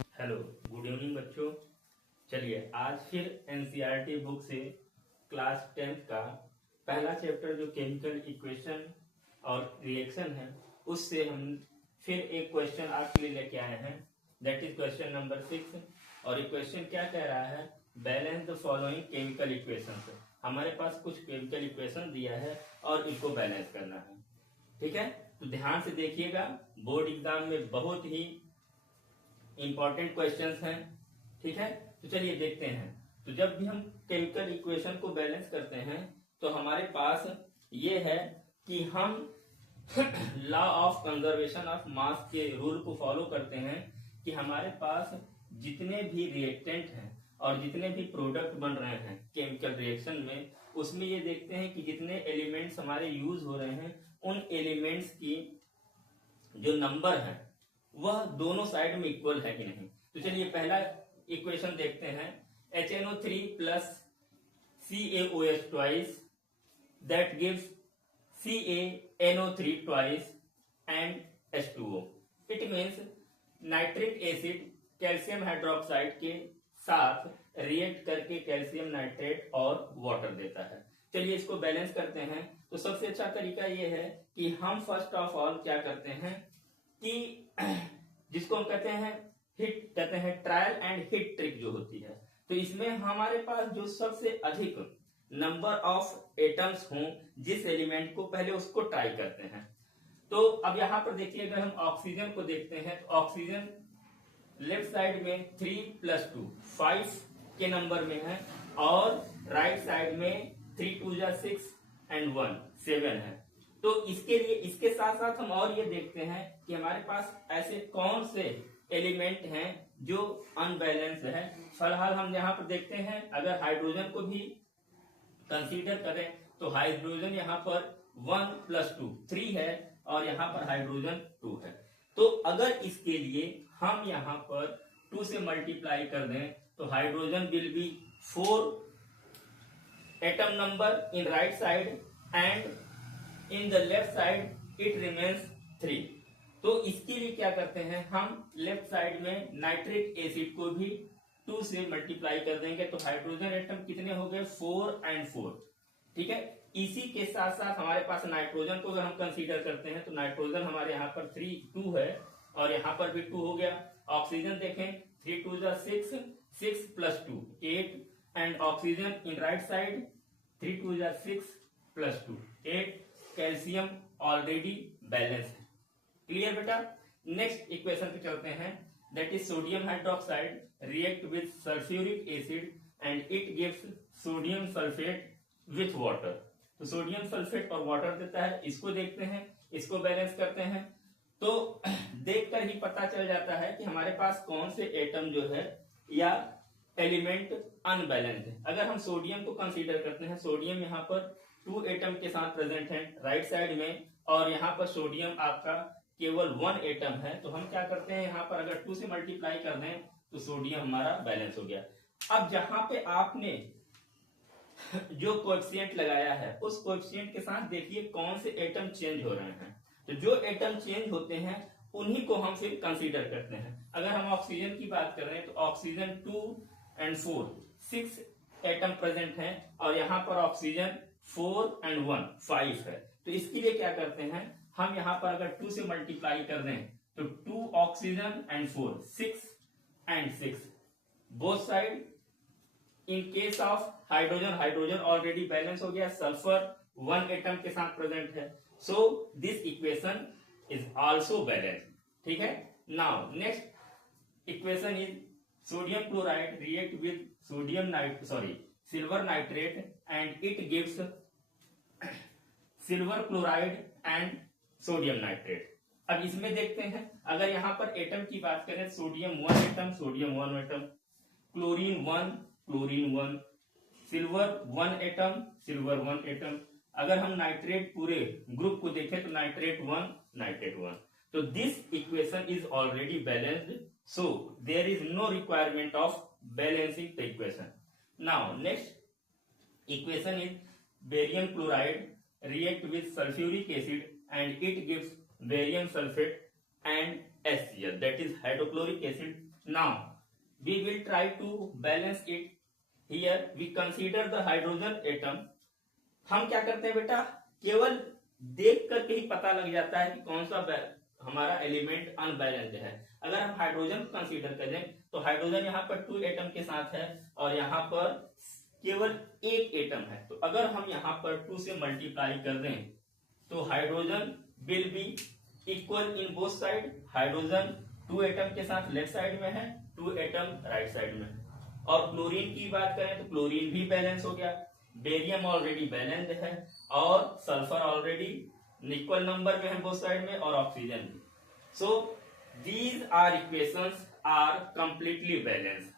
Hello, good evening बच्चों। चलिए आज फिर एनसीईआरटी बुक से क्लास 10th का पहला चैप्टर जो केमिकल इक्वेशन और रिएक्शन है उससे हम फिर एक क्वेश्चन आपके लिए लेके आए हैं। That is question number 6। और ये क्वेश्चन क्या कह रहा है? Balance the following chemical equation. हमारे पास कुछ केमिकल इक्वेशन दिया है और इनको बैलेंस करना है। ठीक है, तो ध्यान से देखिएगा, बोर्ड एग्जाम में बहुत ही इंपॉर्टेंट क्वेश्चंस हैं। ठीक है, तो चलिए देखते हैं। तो जब भी हम केमिकल इक्वेशन को बैलेंस करते हैं तो हमारे पास ये है कि हम law of conservation of mass के रूल को फॉलो करते हैं कि हमारे पास जितने भी रिएक्टेंट हैं और जितने भी प्रोडक्ट बन रहे हैं केमिकल रिएक्शन में, उसमें ये देखते हैं कि जितने एलिमेंट्स हमारे यूज हो रहे हैं उन एलिमेंट्स की जो नंबर है वह दोनों साइड में इक्वल है कि नहीं। तो चलिए पहला इक्वेशन देखते हैं। HNO3 plus CaOH twice that gives CaNO3 twice and H2O। It means nitric acid calcium hydroxide के साथ रिएक्ट करके कैल्शियम नाइट्रेट और वाटर देता है। चलिए इसको बैलेंस करते हैं। तो सबसे अच्छा तरीका यह है कि हम फर्स्ट ऑफ ऑल क्या करते हैं कि जिसको हम कहते हैं हिट, कहते हैं ट्रायल एंड हिट ट्रिक जो होती है। तो इसमें हमारे पास जो सबसे अधिक नंबर ऑफ एटम्स हों जिस एलिमेंट को, पहले उसको ट्राई करते हैं। तो अब यहां पर देखिए, अगर हम ऑक्सीजन को देखते हैं तो ऑक्सीजन लेफ्ट साइड में 3 + 2 5 के नंबर में है और राइट साइड में 3 × 2 = 6 एंड 1 7 है। तो इसके लिए इसके साथ साथ हम और ये देखते हैं कि हमारे पास ऐसे कौन से एलिमेंट हैं जो अनबैलेंस है। फिलहाल हम यहाँ पर देखते हैं, अगर हाइड्रोजन को भी कंसीडर करें तो हाइड्रोजन यहाँ पर 1 + 2 3 है और यहाँ पर हाइड्रोजन 2 है। तो अगर इसके लिए हम यहाँ पर 2 से मल्टीप्लाई कर दें तो hydrogen will be 4 atom number in right side and in the left side it remains 3। तो इसके लिए क्या करते हैं, हम लेफ्ट साइड में नाइट्रिक एसिड को भी 2 से मल्टीप्लाई कर देंगे तो हाइड्रोजन एटम कितने हो गए? 4 और 4। ठीक है, इसी के साथ साथ हमारे पास नाइट्रोजन को अगर हम कंसीडर करते हैं तो नाइट्रोजन हमारे यहाँ पर 2 है और यहाँ पर भी 2 हो गया। ऑक्सीजन देखें, 3 × 2 = 6 6 + 2 8 and oxygen in right side 3 × 2 = 6 + 2 8। Calcium already balance है। क्लियर बेटा? नेक्स्ट इक्वेशन पे चलते हैं। That is sodium hydroxide react with sulphuric acid and it gives sodium sulphate with water. तो सोडियम सल्फेट और वाटर देता है। इसको देखते हैं, इसको बैलेंस करते हैं। तो देखकर ही पता चल जाता है कि हमारे पास कौन से एटम जो है या एलिमेंट अनबैलेंस्ड है। अगर हम सोडियम को कंसीडर करते हैं, सोडियम यहाँ पर 2 एटम के साथ प्रेजेंट है राइट साइड में और यहाँ पर सोडियम आपका केवल 1 एटम है। तो हम क्या करते हैं, यहाँ पर अगर 2 से मल्टीप्लाई कर दें तो सोडियम हमारा बैलेंस हो गया। अब जहां पे आपने जो कोएफिशिएंट लगाया है उस कोएफिशिएंट के साथ देखिए कौन से एटम चेंज हो रहे हैं। तो जो एटम चेंज होते हैं उन्हीं को हम फिर कंसीडर करते हैं। अगर हम ऑक्सीजन की बात कर रहे हैं तो ऑक्सीजन 2 और 4 6 एटम प्रेजेंट हैं और यहाँ पर ऑक्सीजन 4 और 1 5 है। तो इसके लिए क्या करते हैं, हम यहाँ पर अगर 2 से मल्टीप्लाई कर दें तो 2 oxygen and 4 6 and 6 both side. In case of hydrogen, hydrogen already balance हो गया, सल्फर 1 एटम के साथ प्रेजेंट है। So this equation is also balance. ठीक है, now next equation is sodium chloride react with silver nitrate and it gives silver chloride and sodium nitrate. अब इसमें देखते हैं, अगर यहाँ पर एटम की बात करें, sodium 1 atom, sodium 1 atom, chlorine 1 chlorine 1, silver 1 atom, silver 1 atom. अगर हम नाइट्रेट पूरे ग्रुप को देखें तो नाइट्रेट 1 नाइट्रेट 1। तो this equation is already balanced, so there is no requirement of balancing the equation. Now next equation is barium chloride react with sulfuric acid and it gives barium sulfate and HCl, that is hydrochloric acid. Now we will try to balance it. Here we consider the hydrogen atom. हम क्या करते हैं बेटा, केवल देख करके ही पता लग जाता है कि कौन सा हमारा एलिमेंट अनबैलेंस्ड है। अगर हम हाइड्रोजन को कंसीडर करें तो हाइड्रोजन यहाँ पर 2 एटम के साथ है और यहाँ पर केवल 1 एटम है। तो अगर हम यहाँ पर 2 से मल्टीप्लाई कर दें तो hydrogen will be equal in both side. Hydrogen 2 atom के साथ लेफ्ट साइड में है, 2 एटम राइट साइड में। और क्लोरीन की बात करें तो क्लोरीन भी बैलेंस हो गया, बेरियम ऑलरेडी बैलेंस्ड है और सल्फर ऑलरेडी इक्वल नंबर में है बोथ साइड में, और ऑक्सीजन भी। So these are equations are completely balanced.